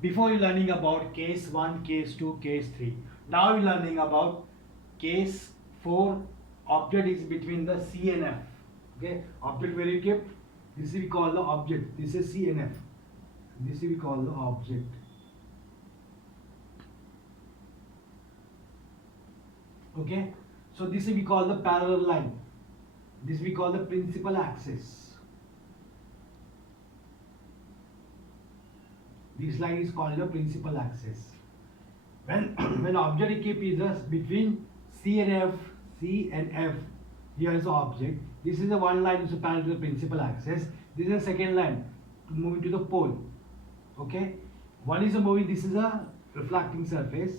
Before you learning about case 1, case 2, case 3. Now you learning about case 4. Object is between the C and F. Okay, object where you kept. This we call the object. This is C and F. This we call the object. Okay, so this we call the parallel line. This we call the principal axis. This line is called the principal axis. When when object keep is between C and F, C and F, here is the object. This is the one line which is parallel to the principal axis. This is the second line moving to the pole. Okay, one is a moving. This is a reflecting surface.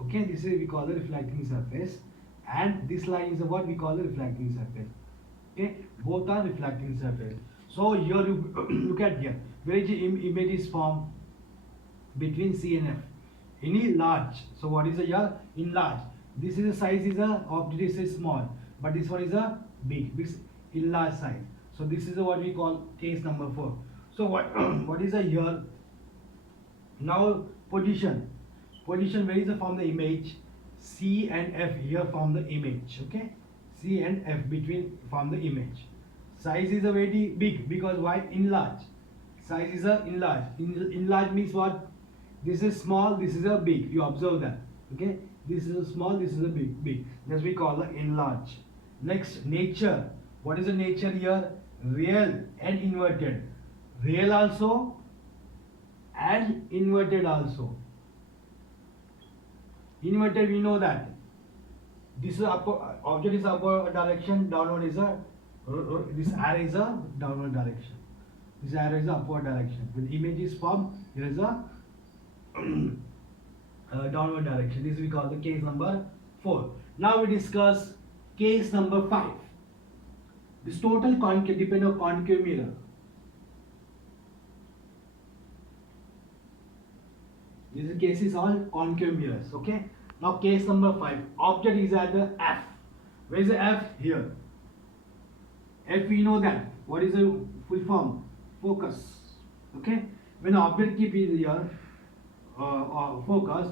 Okay, this is we call the reflecting surface, and this line is what we call the reflecting surface. Okay, both are reflecting surface. So here you look at here, where is the image is formed between C and F. Any large. So what is the here? In large. This is the size is a object is a small, but this one is a big. This in large size. So this is what we call case number 4. So what what is the here? Now position. Position where is the from the image? C and F here from the image. Okay, C and F between from the image. Size is a very big because why? Enlarge. Size is a enlarge. Enlarge means what? This is small. This is a big. You observe that. Okay, this is a small. This is a big. That's we call the enlarge. Next, nature. What is the nature here? Real and inverted. Real also and inverted also. Inverted, we know that this is upper object is upward direction, downward is a this arrow is a downward direction. This arrow is a upward direction. When image is formed, there is a downward direction. This we call the case number 4. Now we discuss case number 5. This total concave depend on concave mirror. This case is all concave mirrors. Okay. Now case number 5. Object is at the F. Where is the F? Here. F we know that. What is the full form? Focus. Okay. When object keep is here, focus,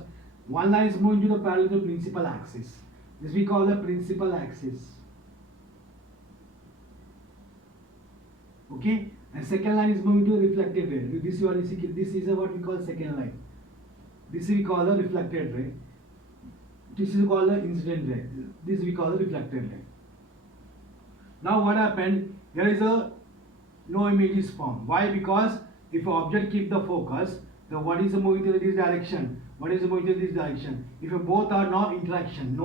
one line is moving to the parallel to the principal axis. This we call the principal axis. Okay. And second line is moving to the reflected ray. This one is what we call second line. This we call the reflected ray. This is called the incident ray. This we call the reflected ray. Now what happened? Here is a no image is formed. Why? Because if object keep the focus, the what is moving to this direction, what is moving to this direction. If both are no interaction.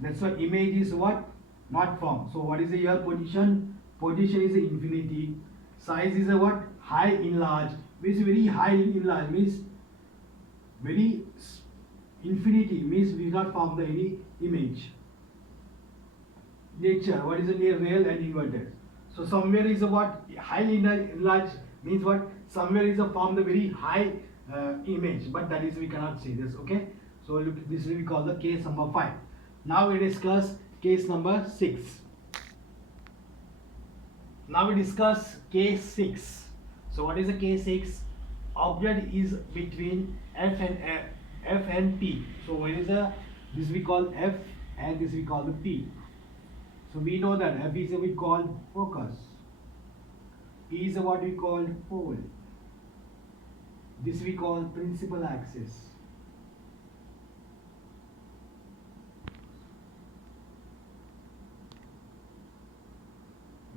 That's why image is what? Not formed. So what is the here position? Position is infinity. Size is a what? High enlarge. Means very high enlarge means very infinity means we not form the any image. Nature, what is the real and inverted. So somewhere is a what? Highly enlarged means what? Somewhere is a form the very high image, but that is we cannot see this. Okay, so look, this is we call the case number 5. Now we discuss case number 6. Now we discuss case 6. So what is the case 6? Object is between F and P. So what is the this we call F and this we call the P. So we know that F is what we call focus. P is what we call pole. This we call principal axis.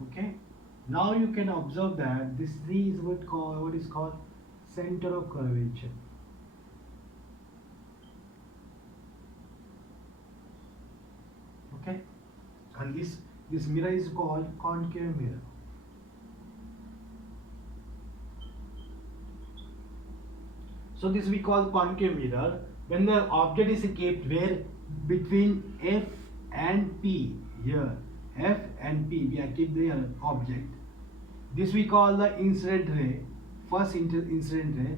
Okay. Now you can observe that this is what is called center of curvature. Okay, and this mirror is called concave mirror. So this we call concave mirror when the object is kept where between F and P. Here F and P we are keep the object. This we call the incident ray, first incident ray.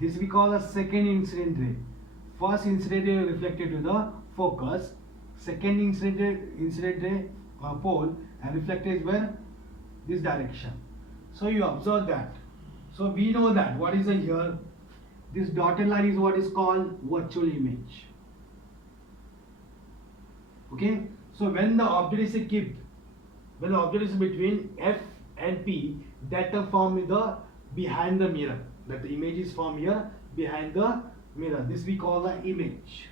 This we call the second incident ray. First incident ray reflected to the focus. Second incident ray pole and reflected is where? This direction. So you observe that. So we know that what is the here? This dotted line is what is called virtual image. Okay, so when the object is kept, when the object is between F and P, that the form is the behind the mirror. That the image is formed here behind the mirror. This we call the image.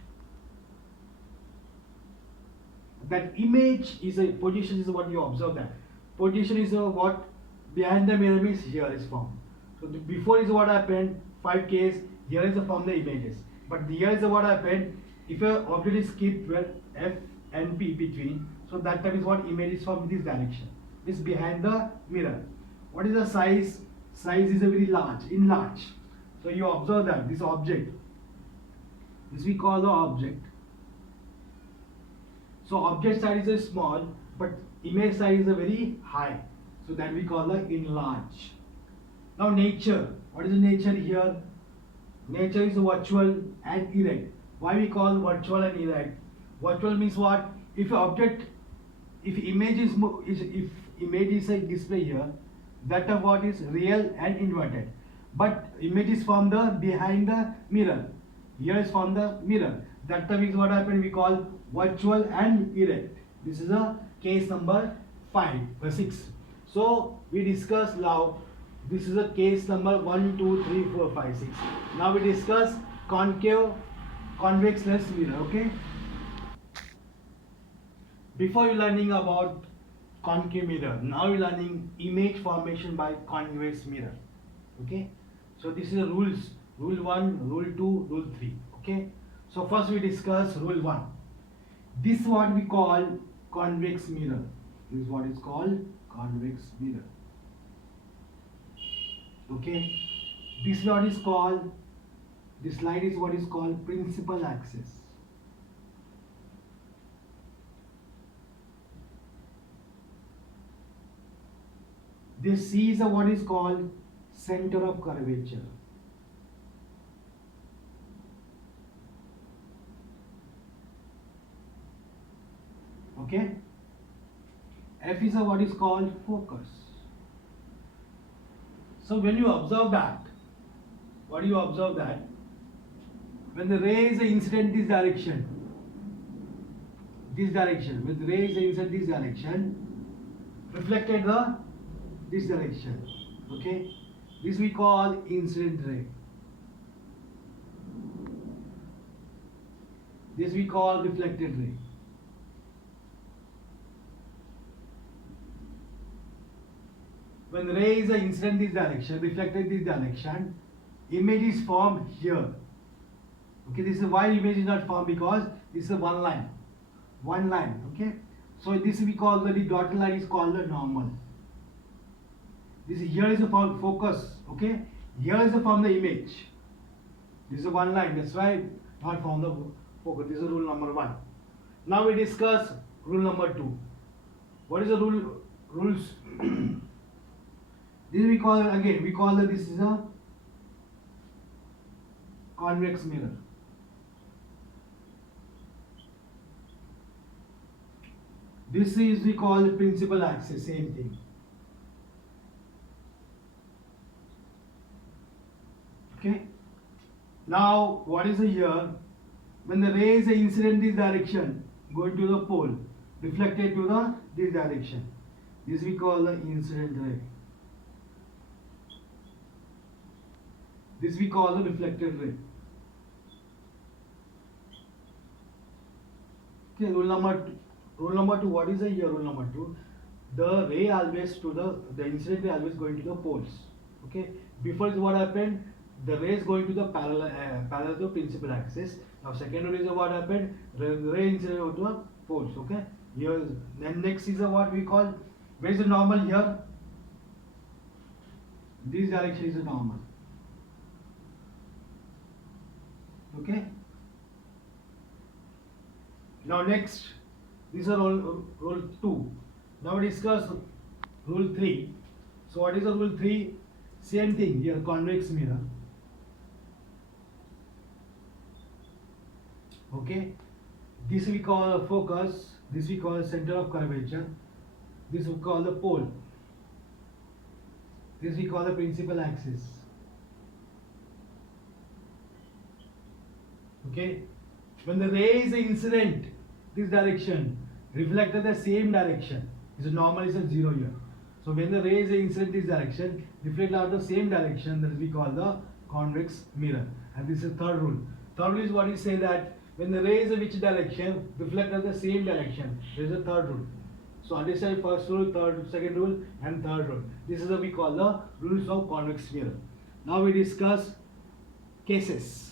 That image is a position is what you observe that. Position is a what behind the mirror means here is formed. So before is what happened 5 case, here is the form the images. But here is what happened if a object is kept where F and P between, so that time is what image is formed in this direction. This behind the mirror. What is the size? Size is a very large, enlarged. So you observe that this object, this we call the object. So object size is small, but image size is a very high. So that we call the enlarge. Now nature. What is the nature here? Nature is virtual and erect. Why we call virtual and erect? Virtual means what? If object, if image is if image is a display here, that of what is real and inverted. But image is from the behind the mirror. Here is from the mirror. That time is what happened we call virtual and erect. This is a case number 5 or 6. So we discuss now. This is a case number 1, 2, 3, 4, 5, 6. Now we discuss concave, convex lens mirror. Okay. Before you learning about concave mirror, now you learning image formation by convex mirror. Okay. So this is the rules. Rule 1, rule 2, rule 3. Okay. So first we discuss rule 1. This is what we call convex mirror. This is what is called convex mirror. Okay. This what is called, this slide is what is called principal axis. This C is what is called center of curvature. Okay. F is what is called focus. So when you observe that, what do you observe that? When the ray is incident this direction, when the ray is incident this direction, reflected the this direction. Okay, this we call incident ray. This we call reflected ray. When the ray is incident this direction, reflected this direction, image is formed here. Okay, this is why image is not formed, because this is one line. Okay, so this we call the dotted line is called the normal. This here is a focus. Okay, here is the from the image. This is one line. That's why not from the focus. This is rule number 1. Now we discuss rule number 2. What is the rules? This we call again. We call that this is a convex mirror. This is we call the principal axis. Same thing. Okay. Now what is here? When the ray is incident this direction, going to the pole, reflected to the this direction. This we call the incident ray. This we call the reflected ray. Okay, rule number 2. What is here? Rule number 2. The ray always to the incident ray always going to the poles. Okay. Before is what happened? The ray is going to the parallel to the principal axis. Now second rule is what happened? Ray incident to the poles. Okay. Here then next is what we call, where is the normal here? This direction is the normal. Okay. Now next, this is rule 2. Now we discuss rule 3. So what is the rule 3? Same thing here, convex mirror. Okay. This we call focus. This we call center of curvature. This we call the pole. This we call the principal axis. Okay, when the ray is incident this direction, reflected the same direction. Is normal is a zero here. So when the ray is incident this direction, reflected out the same direction, that is we call the convex mirror. And this is third rule. Third rule is what we say that when the ray is in which direction, reflected the same direction. There is a third rule. So understand first rule, second rule, and third rule. This is what we call the rules of convex mirror. Now we discuss cases.